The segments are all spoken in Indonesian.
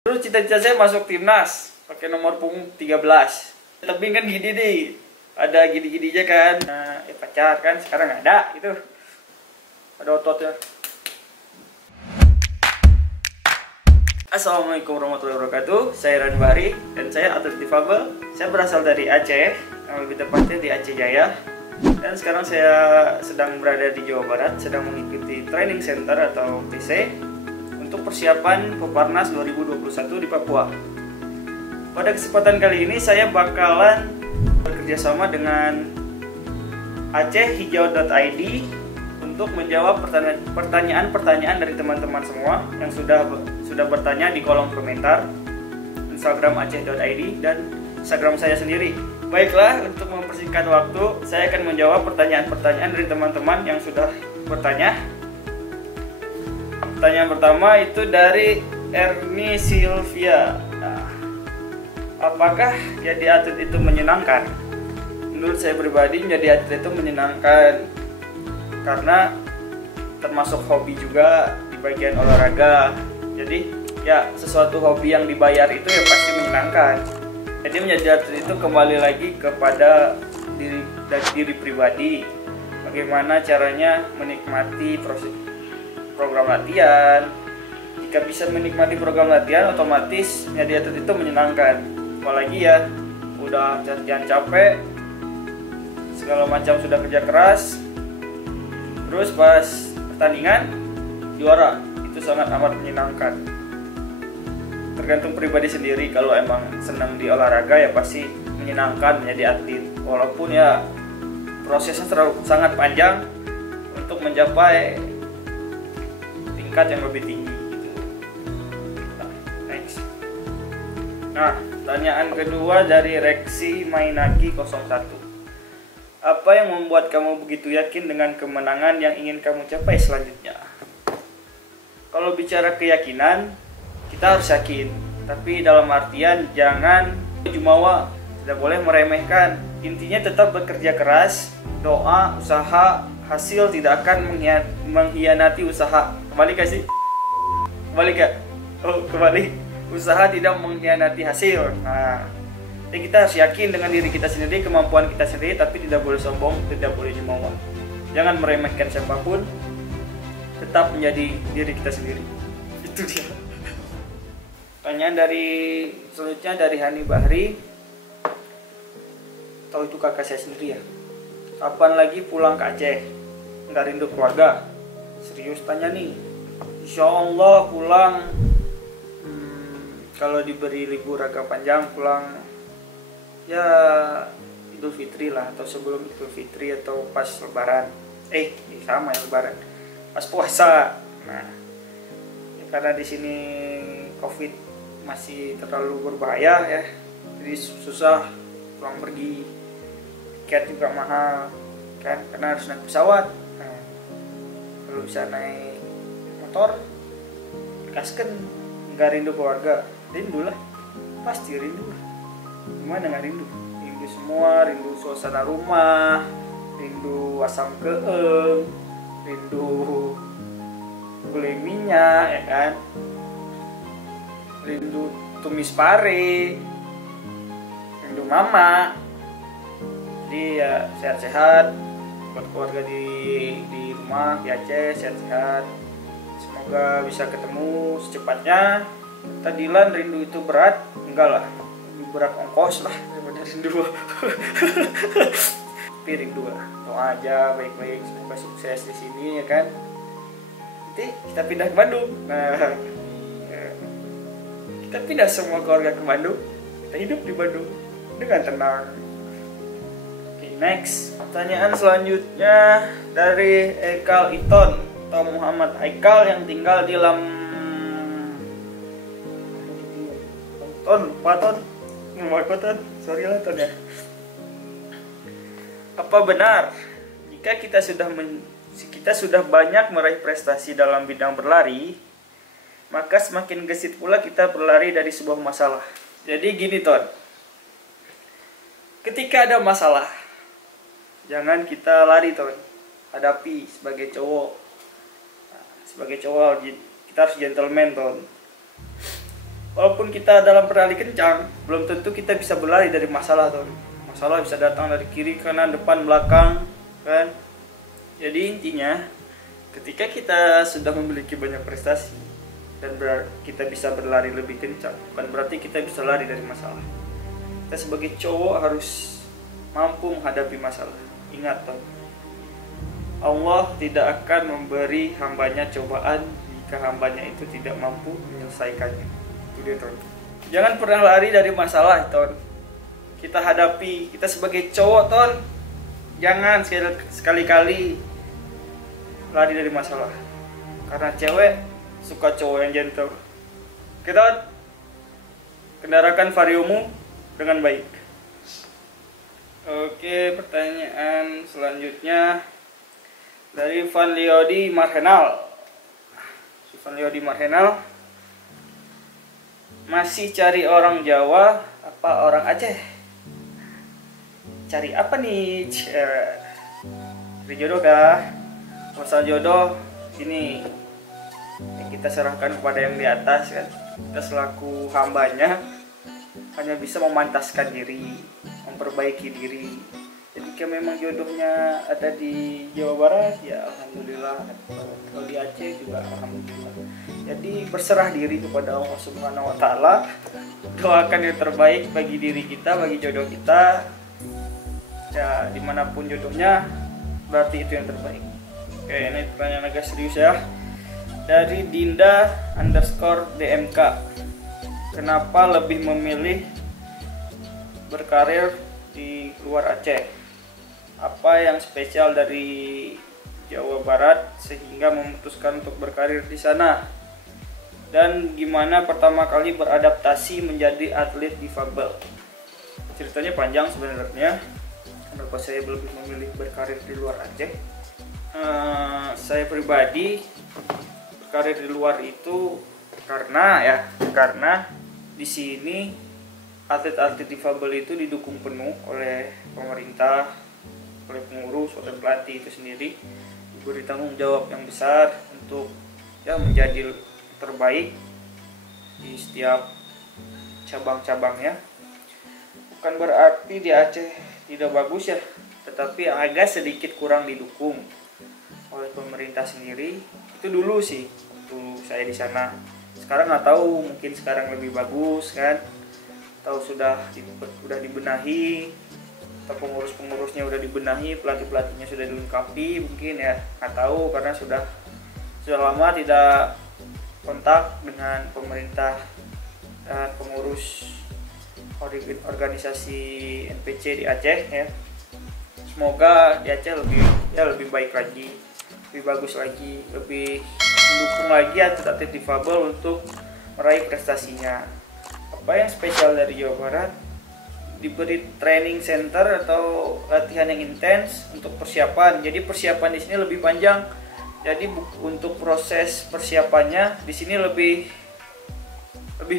Terus cita-cita saya masuk timnas pakai nomor punggung 13. Tebing kan gini nih, ada gini-gininya kan. Nah, pacar kan sekarang nggak ada itu. Ada ototnya. Assalamualaikum warahmatullahi wabarakatuh. Saya Rani Bahri dan saya atlet difabel. Saya berasal dari Aceh, yang lebih tepatnya di Aceh Jaya. Dan sekarang saya sedang berada di Jawa Barat, sedang mengikuti training center atau TC untuk persiapan Peparnas 2021 di Papua. Pada kesempatan kali ini saya bakalan bekerja sama dengan achehijau.id untuk menjawab pertanyaan-pertanyaan dari teman-teman semua yang sudah bertanya di kolom komentar Instagram acheh.id dan Instagram saya sendiri. Baiklah, untuk mempersingkat waktu, saya akan menjawab pertanyaan-pertanyaan dari teman-teman yang sudah bertanya. Pertanyaan pertama itu dari Erni Silvia. Nah, apakah jadi atlet itu menyenangkan? Menurut saya pribadi, menjadi atlet itu menyenangkan karena termasuk hobi juga di bagian olahraga. Jadi ya sesuatu hobi yang dibayar itu ya pasti menyenangkan. Jadi menjadi atlet itu kembali lagi kepada diri pribadi. Bagaimana caranya menikmati program latihan. Jika bisa menikmati program latihan, otomatis menjadi atlet itu menyenangkan. Apalagi ya udah latihan capek, segala macam sudah kerja keras, terus pas pertandingan juara, itu sangat amat menyenangkan. Tergantung pribadi sendiri, kalau emang senang di olahraga ya pasti menyenangkan menjadi atlet. Walaupun ya prosesnya sangat panjang untuk mencapai tingkat yang lebih tinggi gitu. Next. Nah, pertanyaan kedua dari Reksi Mainaki 01. Apa yang membuat kamu begitu yakin dengan kemenangan yang ingin kamu capai selanjutnya? Kalau bicara keyakinan, kita harus yakin, tapi dalam artian jangan jumawa, tidak boleh meremehkan. Intinya tetap bekerja keras, doa, usaha, hasil tidak akan mengkhianati usaha. Kembali gak sih? Kembali gak? Oh, kembali. Usaha tidak mengkhianati hasil. Nah, jadi kita harus yakin dengan diri kita sendiri, kemampuan kita sendiri, tapi tidak boleh sombong, tidak boleh jumawa. Jangan meremehkan siapapun, tetap menjadi diri kita sendiri. Itu dia. Pertanyaan selanjutnya dari Hani Bahri. Tahu itu kakak saya sendiri ya. Kapan lagi pulang ke Aceh? Nggak rindu keluarga? Serius tanya nih. Insya Allah pulang. Kalau diberi libur agak panjang, pulang ya Idul Fitri lah, atau sebelum Idul Fitri atau pas Lebaran. Sama ya Lebaran. Pas puasa. Nah, ya karena di sini COVID masih terlalu berbahaya ya, jadi susah pulang pergi. Tiket juga mahal kan, karena harus naik pesawat. Nah, kalau bisa naik motor, gasken. Nggak rindu keluarga, rindu lah, pasti rindu lah. Gimana nggak rindu? Rindu semua, rindu suasana rumah, rindu asam keeng, rindu gulai minyak ya kan, rindu tumis pare, rindu mama. Jadi ya sehat-sehat buat keluarga di rumah di Aceh, sehat-sehat. Semoga bisa ketemu secepatnya. Tadilan rindu itu berat, enggak lah, lebih berat ongkos lah daripada rindu. Tapi rindu lah, doa aja baik-baik, semoga sukses di sini ya kan. Nanti kita pindah ke Bandung. Nah, kita pindah semua keluarga ke Bandung, kita hidup di Bandung dengan tenang. Next, pertanyaan selanjutnya dari Ekal Iton atau Muhammad Aikal yang tinggal di sorry lah Ton ya. Apa benar jika kita sudah banyak meraih prestasi dalam bidang berlari, maka semakin gesit pula kita berlari dari sebuah masalah? Jadi gini Ton, ketika ada masalah, jangan kita lari Ton, hadapi sebagai cowok. Nah, sebagai cowok kita harus gentleman Ton. walaupun kita dalam berlari kencang, belum tentu kita bisa berlari dari masalah tuh. Masalah bisa datang dari kiri, kanan, depan, belakang, kan? Jadi intinya, ketika kita sudah memiliki banyak prestasi dan kita bisa berlari lebih kencang, bukan berarti kita bisa lari dari masalah. Kita sebagai cowok harus mampu menghadapi masalah. Ingat toh, Allah tidak akan memberi hambanya cobaan jika hambanya itu tidak mampu menyelesaikannya. Itu dia, Ton. Jangan pernah lari dari masalah, Ton. Kita hadapi, kita sebagai cowok, Ton. Jangan sekali-kali lari dari masalah. Karena cewek suka cowok yang gentle. Kita kendarakan variomu dengan baik. Oke, pertanyaan selanjutnya dari Van Liodi Marhenal. Van Liodi Marhenal, masih cari orang Jawa apa orang Aceh? Cari apa nih? Cari jodoh kah? Masalah jodoh ini kita serahkan kepada yang di atas kan. Kita selaku hambanya hanya bisa memantaskan diri, memperbaiki diri. Jadi kalau memang jodohnya ada di Jawa Barat, ya alhamdulillah. Kalau di Aceh juga alhamdulillah. Jadi berserah diri kepada Allah Subhanahu wa taala. Doakan yang terbaik bagi diri kita, bagi jodoh kita. Ya, dimanapun jodohnya, berarti itu yang terbaik. Oke, ini pertanyaan agak serius ya. Dari Dinda _DMK. Kenapa lebih memilih berkarir di luar Aceh? Apa yang spesial dari Jawa Barat sehingga memutuskan untuk berkarir di sana? Dan gimana pertama kali beradaptasi menjadi atlet difabel? Ceritanya panjang sebenarnya. Kenapa saya lebih memilih berkarir di luar Aceh? Saya pribadi berkarir di luar itu karena di sini atlet-atlet difabel itu didukung penuh oleh pemerintah, oleh pengurus, oleh pelatih itu sendiri, diberi tanggung jawab yang besar untuk ya menjadi terbaik di setiap cabang-cabangnya. Bukan berarti di Aceh tidak bagus ya, tetapi agak sedikit kurang didukung oleh pemerintah sendiri. Itu dulu sih waktu saya di sana. Sekarang nggak tahu, mungkin sekarang lebih bagus kan, atau sudah dibenahi, atau pengurus-pengurusnya udah dibenahi, pelatih-pelatihnya sudah dilengkapi, mungkin ya nggak tahu karena sudah lama tidak kontak dengan pemerintah dan pengurus organisasi NPC di Aceh ya. Semoga di Aceh lebih baik lagi, lebih bagus lagi, lebih mendukung lagi atlet-atlet difabel untuk meraih prestasinya. Apa yang spesial dari Jawa Barat? Diberi training center atau latihan yang intens untuk persiapan. Jadi persiapan di sini lebih panjang. Jadi untuk proses persiapannya di sini lebih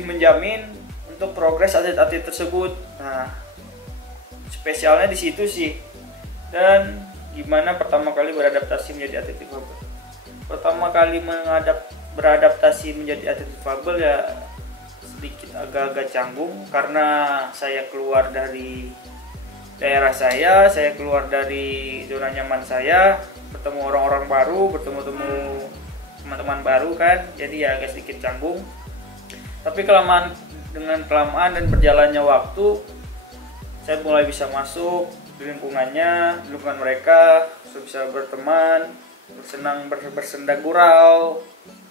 menjamin untuk progres atlet-atlet tersebut. Nah, spesialnya di situ sih. Dan gimana pertama kali beradaptasi menjadi atlet difabel? Pertama kali beradaptasi menjadi atlet difabel ya sedikit agak-agak canggung karena saya keluar dari daerah saya keluar dari zona nyaman saya, bertemu orang-orang baru, bertemu teman-teman baru kan, jadi ya agak sedikit canggung. Tapi dengan kelamaan dan berjalannya waktu, saya mulai bisa masuk di lingkungan mereka, saya bisa berteman, bersenda gurau.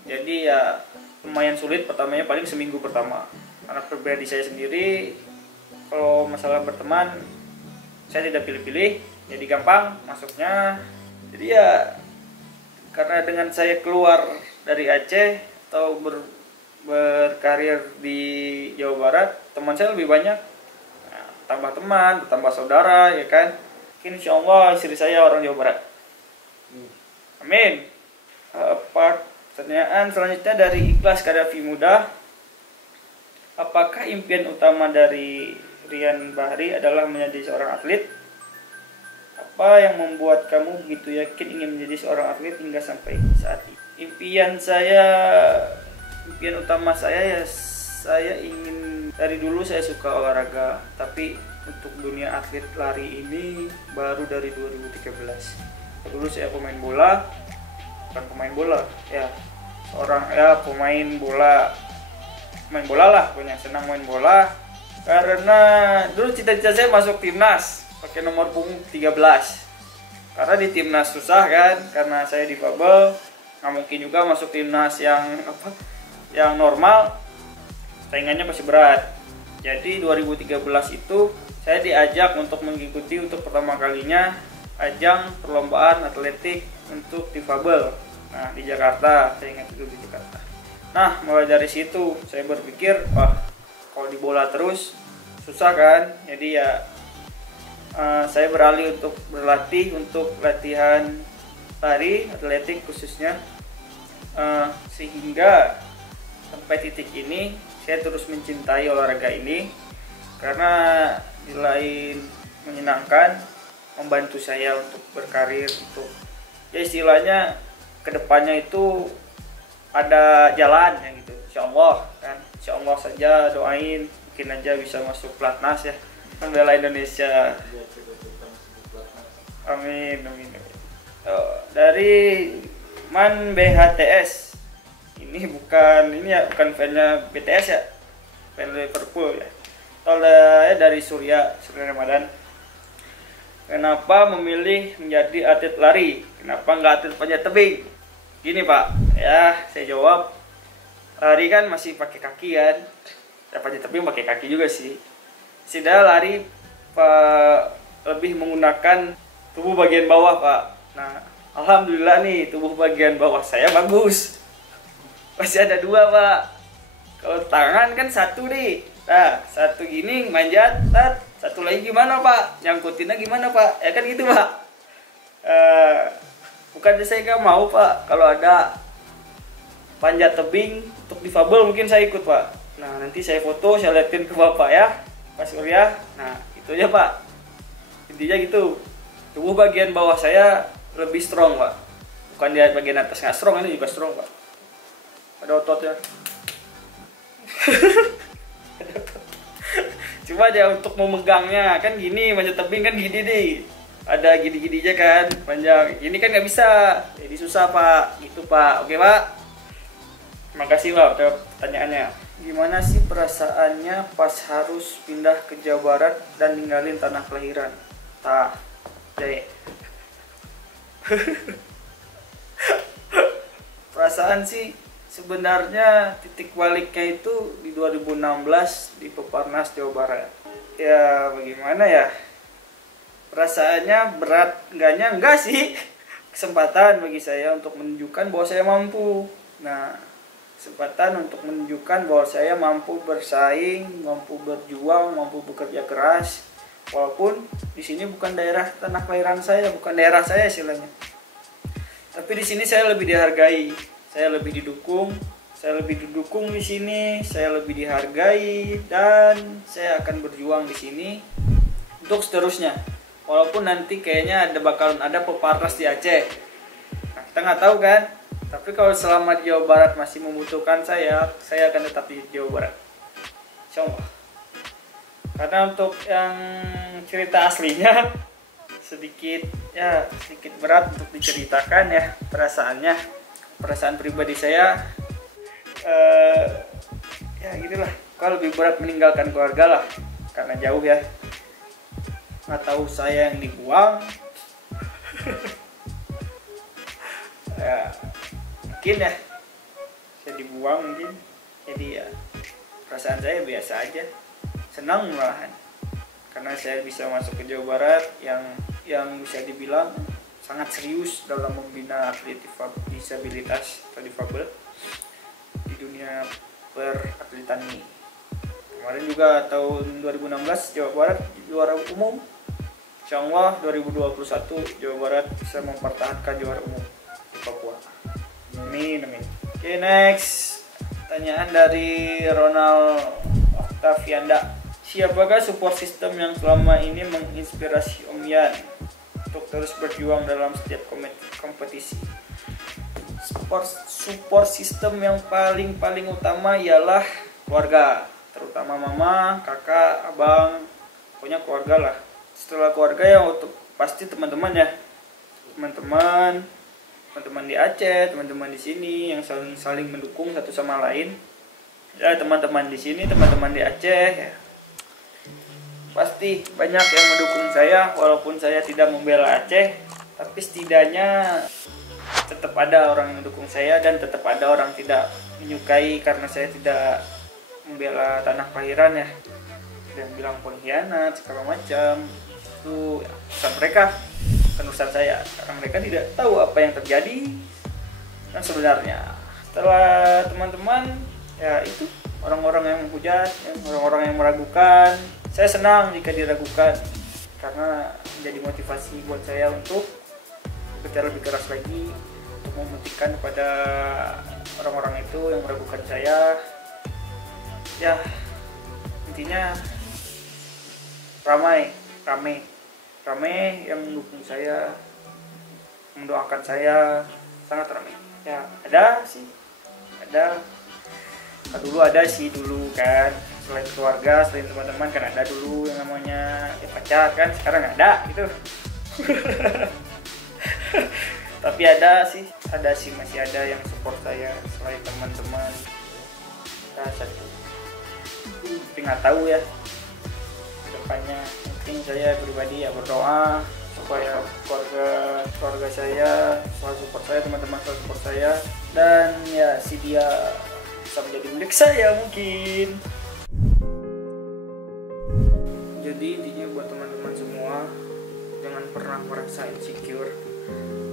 Jadi ya lumayan sulit pertamanya, paling seminggu pertama. Karena pribadi saya sendiri, kalau masalah berteman, saya tidak pilih-pilih, jadi gampang masuknya. Jadi ya karena dengan saya keluar dari Aceh atau berkarir di Jawa Barat, teman saya lebih banyak. Nah, tambah teman, bertambah saudara, ya kan. Mungkin insya Allah istri saya orang Jawa Barat. Amin. Pertanyaan selanjutnya dari Ikhlas Kadafi Muda. Apakah impian utama dari Rian Bahri adalah menjadi seorang atlet? Apa yang membuat kamu begitu yakin ingin menjadi seorang atlet hingga sampai saat ini? Impian utama saya ya saya ingin, dari dulu saya suka olahraga, tapi untuk dunia atlet lari ini baru dari 2013. Dulu saya pemain bola, bukan pemain bola ya, pemain bola lah, punya senang main bola. Karena dulu cita-cita saya masuk timnas pakai nomor punggung 13. Karena di timnas susah kan, karena saya difabel, nggak mungkin juga masuk timnas yang normal, saingannya masih berat. Jadi 2013 itu saya diajak untuk mengikuti untuk pertama kalinya ajang perlombaan atletik untuk difabel. Nah, di Jakarta, saya ingat itu di Jakarta. Nah, mulai dari situ saya berpikir, wah, kalau di bola terus susah kan. Jadi ya saya beralih untuk berlatih untuk latihan lari atletik khususnya, sehingga sampai titik ini saya terus mencintai olahraga ini karena di lain menyenangkan, membantu saya untuk berkarir, untuk ya istilahnya kedepannya itu ada jalan ya gitu, insyaallah kan, insyaallah saja doain, mungkin aja bisa masuk pelatnas ya, membela Indonesia. Amin, amin, amin. Dari Man BHTS, ini bukan fannya BTS ya, fan Liverpool ya. Oleh dari Surya Ramadan. Kenapa memilih menjadi atlet lari? Kenapa nggak atlet panjat tebing? Gini Pak, ya saya jawab, lari kan masih pakai kaki kan, ya panjat tebing pakai kaki juga sih. Sudah lari lebih menggunakan tubuh bagian bawah Pak. Nah, alhamdulillah nih tubuh bagian bawah saya bagus. Masih ada 2 Pak. Kalau tangan kan 1 nih. Nah, 1 gini manjat, satu lagi gimana Pak? Nyangkutinnya gimana Pak? Ya kan gitu Pak. Bukannya saya nggak mau Pak, kalau ada panjat tebing untuk difabel mungkin saya ikut Pak. Nah, nanti saya foto, saya liatin ke Bapak ya, Pak Surya. Nah, itu aja Pak. Intinya gitu. Tubuh bagian bawah saya lebih strong Pak. Bukan di bagian atas nggak strong, ini juga strong Pak. Ada ototnya. Cuma dia untuk memegangnya kan gini, manjat tebing kan gini nih, ada gini-gininya kan panjang, ini kan nggak bisa, jadi susah Pak, gitu Pak. Oke Pak, terima kasih Pak untuk pertanyaannya. Gimana sih perasaannya pas harus pindah ke Jawa Barat dan ninggalin tanah kelahiran? Jadi perasaan sih sebenarnya titik baliknya itu di 2016 di Peparnas Jawa Barat. Ya bagaimana ya, perasaannya berat enggak sih, kesempatan bagi saya untuk menunjukkan bahwa saya mampu. Nah, kesempatan untuk menunjukkan bahwa saya mampu bersaing, mampu berjuang, mampu bekerja keras, walaupun di sini bukan daerah tanah kelahiran saya, bukan daerah saya istilahnya, tapi di sini saya lebih dihargai, saya lebih didukung, di sini, saya lebih dihargai, dan saya akan berjuang di sini untuk seterusnya. Walaupun nanti kayaknya bakalan ada Peparnas di Aceh. Nah, kita nggak tahu kan. Tapi kalau selama di Jawa Barat masih membutuhkan saya akan tetap di Jawa Barat. Insyaallah. Karena untuk yang cerita aslinya sedikit berat untuk diceritakan ya, perasaan pribadi saya ya gitulah. Kalau lebih berat meninggalkan keluarga lah, karena jauh ya, nggak tahu saya yang dibuang. Ya, mungkin ya saya dibuang mungkin, jadi ya perasaan saya biasa aja, senang malahan karena saya bisa masuk ke Jawa Barat yang bisa dibilang sangat serius dalam membina atlet disabilitas atau difabel di dunia peratletan ini. Kemarin juga tahun 2016 Jawa Barat juara umum. Insyaallah 2021 Jawa Barat bisa mempertahankan juara umum di Papua. Amin, amin. Oke, next. Pertanyaan dari Ronald Octavianda. Siapakah support system yang selama ini menginspirasi Om Yan untuk terus berjuang dalam setiap kompetisi? Support system yang paling utama ialah keluarga, terutama mama, kakak, abang, pokoknya keluarga lah. Setelah keluarga ya untuk pasti teman-teman ya, teman-teman di Aceh, teman-teman di sini yang saling mendukung satu sama lain. Ya teman-teman di sini, teman-teman di Aceh ya. Pasti banyak yang mendukung saya walaupun saya tidak membela Aceh, tapi setidaknya tetap ada orang yang mendukung saya dan tetap ada orang tidak menyukai karena saya tidak membela tanah kelahiran ya. Dan bilang pengkhianat segala macam. Itu urusan mereka, bukan urusan saya, karena mereka tidak tahu apa yang terjadi dan sebenarnya. Setelah teman-teman ya itu orang-orang yang menghujat, orang-orang yang meragukan, saya senang jika diragukan karena menjadi motivasi buat saya untuk bekerja lebih keras lagi untuk membuktikan kepada orang-orang itu yang meragukan saya. Ya intinya rame yang mendukung saya, mendoakan saya, sangat ramai. Ya ada sih, ada dulu kan, selain keluarga, selain teman-teman kan ada dulu yang namanya ya pacar kan, sekarang nggak ada gitu. Tapi ada sih masih ada yang support saya selain teman-teman. Nah, satu tapi nggak tahu ya depannya. Mungkin saya pribadi ya berdoa supaya keluarga saya selalu support saya, teman-teman selalu support saya, dan ya si dia bisa menjadi milik saya mungkin. Jadi intinya buat teman-teman semua, jangan pernah merasa insecure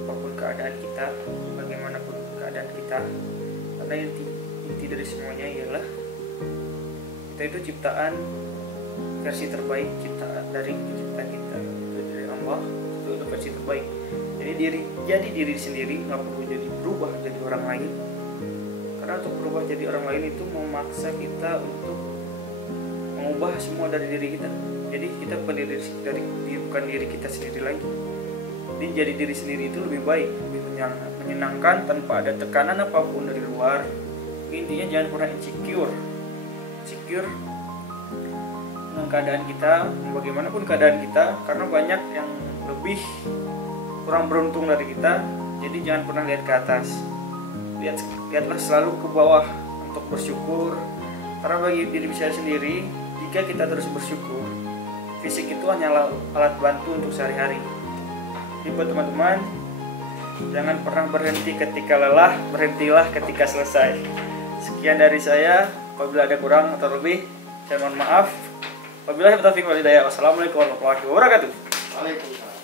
apapun keadaan kita, bagaimanapun keadaan kita, karena inti dari semuanya ialah kita itu ciptaan versi terbaik, ciptaan dari pencipta kita, itu dari Allah, itu versi terbaik. Jadi diri sendiri, nggak perlu jadi berubah jadi orang lain, karena untuk berubah jadi orang lain itu memaksa kita untuk mengubah semua dari diri kita. Jadi kita bukan diri kita sendiri lagi. Jadi jadi diri sendiri itu lebih baik, lebih menyenangkan tanpa ada tekanan apapun dari luar. Intinya jangan pernah insecure dengan keadaan kita, bagaimanapun keadaan kita, karena banyak yang lebih kurang beruntung dari kita. Jadi jangan pernah lihat ke atas, lihatlah selalu ke bawah untuk bersyukur. Karena bagi diri saya sendiri, jika kita terus bersyukur, fisik itu hanyalah alat bantu untuk sehari-hari. Jadi buat teman-teman, jangan pernah berhenti ketika lelah, berhentilah ketika selesai. Sekian dari saya. Apabila ada kurang atau lebih, saya mohon maaf. Wabillahi taufiq wal hidayah. Wassalamualaikum warahmatullahi wabarakatuh. Waalaikumsalam.